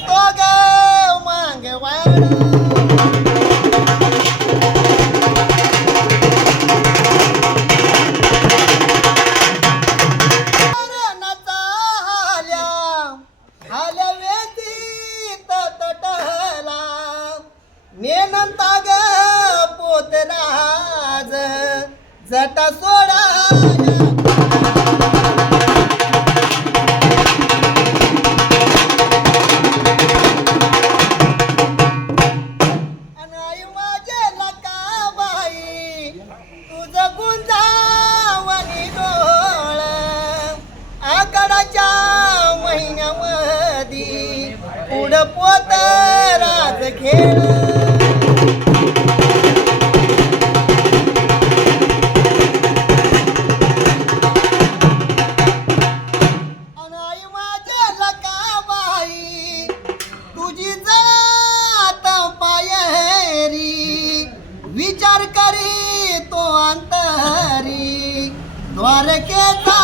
तो ग मागवाडा मरणाचा तटला नेनंता ग पोतराज जटा सोडा खेळ. अनाई माझे तुझी विचार करी तो अंतरी द्वारकेचा